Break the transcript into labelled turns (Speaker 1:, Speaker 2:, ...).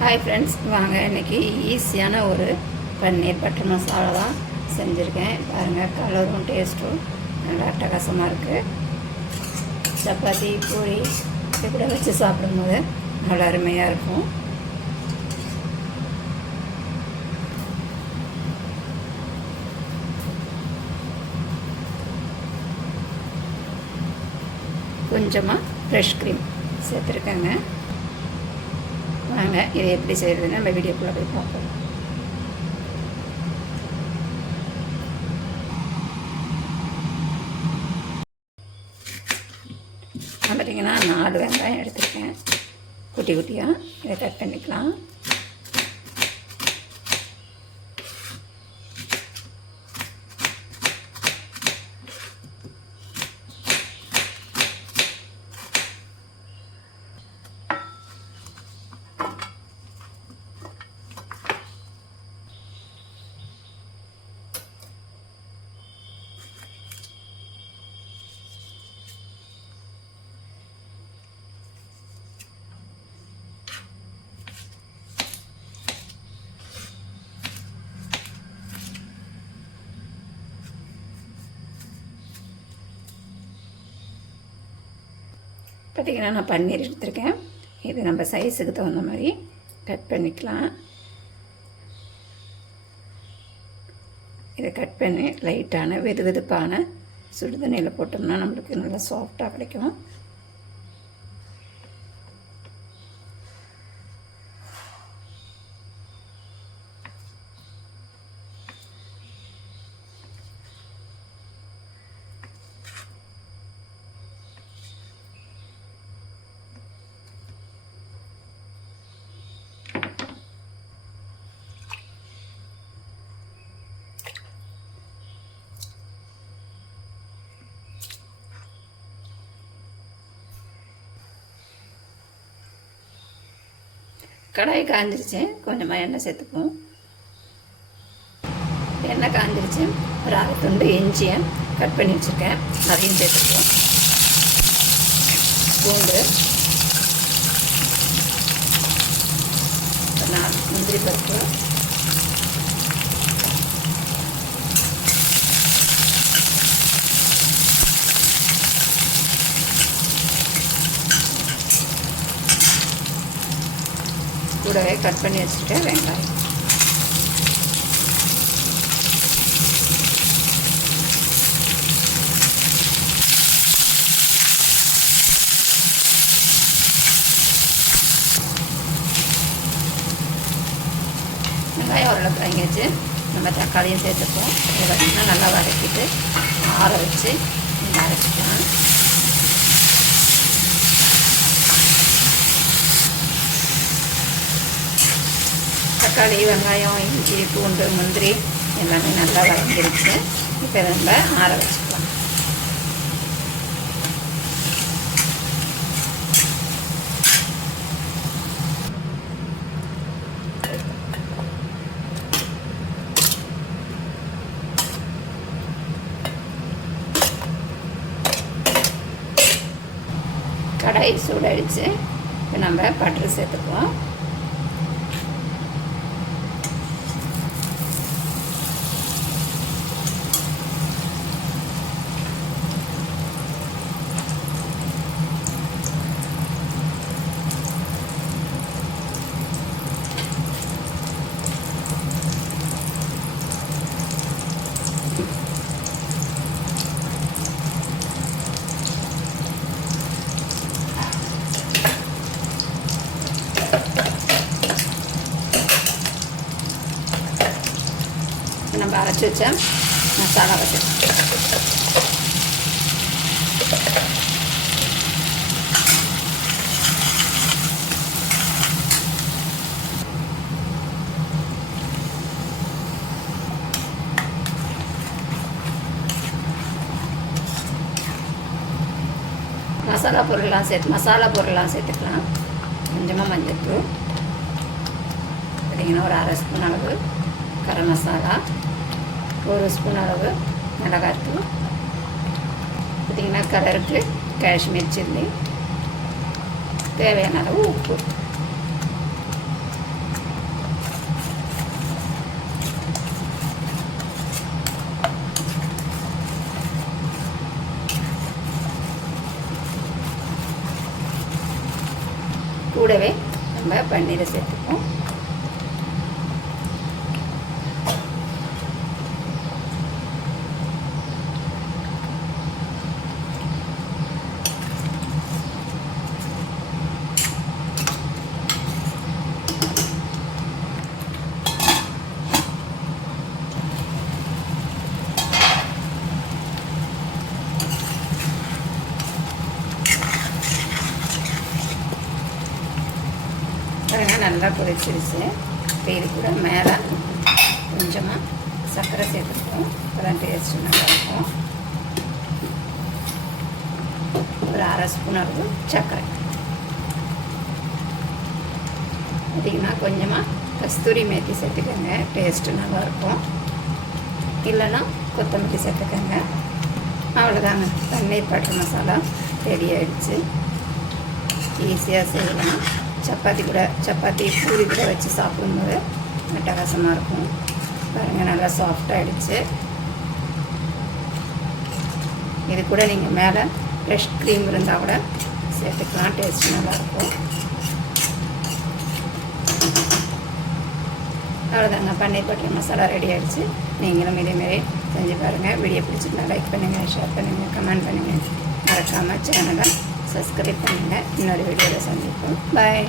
Speaker 1: Hi friends வாங்க இன்றைக்கி ஈஸியான ஒரு பன்னீர் பட்டர் மசாலா தான் செஞ்சுருக்கேன். பாருங்கள் கலரும் டேஸ்ட்டும் நல்லா அட்டகாசமாக இருக்குது சப்பாத்தி பூரி இப்படி வச்சு சாப்பிடும்போது நல்லா அருமையாக இருக்கும். கொஞ்சமாக ஃப்ரெஷ் க்ரீம் சேர்த்துருக்கேங்க. வாங்க. இதை எப்படி செய்கிறதுன்னு நம்ம வீடியோக்குள்ளே போய் பார்ப்போம். பார்த்தீங்கன்னா நாலு வெங்காயம் எடுத்துருக்கேன். குட்டி குட்டியாக இதை கட் பண்ணிக்கலாம். பார்த்திங்கன்னா நான் பன்னீர் எடுத்திருக்கேன். இது நம்ம சைஸுக்கு தகுந்த மாதிரி கட் பண்ணிக்கலாம். இதை கட் பண்ணி லைட்டான வெது வெதுப்பான சுடுதண்ணியில் போட்டோம்னா நம்மளுக்கு நல்லா சாஃப்டாக கிடைக்கும். கடாய் காஞ்சிருச்சு. கொஞ்சமாக எண்ணெய் சேர்த்துப்போம் எண்ணெய் காஞ்சிருச்சு. ஒரு அரை துண்டு இஞ்சியை கட் பண்ணி வச்சுருக்கேன். அதையும் சேர்த்துப்போம் பூண்டு. நான் முந்திரி பருப்பு. கூடவே கட் பண்ணி வச்சுட்டேன் வெங்காயம். வெங்காயம் ஓரளவுக்கு வாங்கியாச்சு. நம்ம தக்காளியும் சேர்த்துப்போம். இதை பார்த்திங்கன்னா நல்லா வதக்கிட்டு ஆற வச்சு அரைச்சிக்கலாம். தக்காளி வெங்காயம் இஞ்சி பூண்டு முந்திரி எல்லாமே நல்லா வளர்ந்துருச்சு இப்போ நம்ம ஆற வச்சுக்கலாம். கடாய் சூடாயிடுச்சு. இப்போ நம்ம பட்டர் சேர்த்துக்குவோம். நம்ம அரைச்சி வச்ச மசாலா வச்சு. மசாலா பொருள்லாம் சேர்த்து மசாலா பொருள்லாம் சேர்த்துக்கலாம். கொஞ்சமாக மஞ்சள் தூள் பார்த்தீங்கன்னா ஒரு அரை ஸ்பூன் அளவு கரம் மசாலா. ஒரு ஸ்பூன் அளவு மிளகாத்தூள். பார்த்திங்கன்னா கலருக்கு காஷ்மீர் சில்லி. தேவையான அளவு உப்பு. கூடவே நம்ம பன்னீரை சேர்த்து பாருங்க நல்லா கொதிச்சிருச்சு. இப்போ இது கூட மேலே கொஞ்சமாக சர்க்கரை சேர்த்துருக்கோம் அப்புறம் டேஸ்ட்டு நல்லாயிருக்கும் ஒரு அரை ஸ்பூன் அளவு சர்க்கரை. பார்த்திங்கன்னா கொஞ்சமாக கஸ்தூரி மேத்தி சேர்த்துக்கோங்க. டேஸ்ட்டு நல்லாயிருக்கும் இல்லைன்னா கொத்தமல்லி சேர்த்துக்கோங்க. அவ்வளோதாங்க தண்ணீர் பட்டர் மசாலா ரெடி ஆகிடுச்சு ஈஸியாக செய்யலாம். சப்பாத்தி கூட சப்பாத்தி பூரி கூட வச்சு சாப்பிடும்போது அட்டகாசமாக இருக்கும். பாருங்கள் நல்லா சாஃப்டாகிடுச்சு இது கூட நீங்கள் மேலே ஃப்ரெஷ் க்ரீம் இருந்தால் கூட சேர்த்துக்கலாம் டேஸ்ட் நல்லாயிருக்கும் அவ்வளோதாங்க பன்னீர் பட்டர் மசாலா ரெடி ஆகிடுச்சு நீங்களும் இதேமாரி செஞ்சு பாருங்கள் வீடியோ பிடிச்சிருந்தா லைக் பண்ணுங்கள் ஷேர் பண்ணுங்கள் கமெண்ட் பண்ணுங்கள் மறக்காமல் சேனலை சப்ஸ்கிரைப் பண்ணுங்கள் இன்னொரு வீடியோவில் சந்திப்போம். பாய்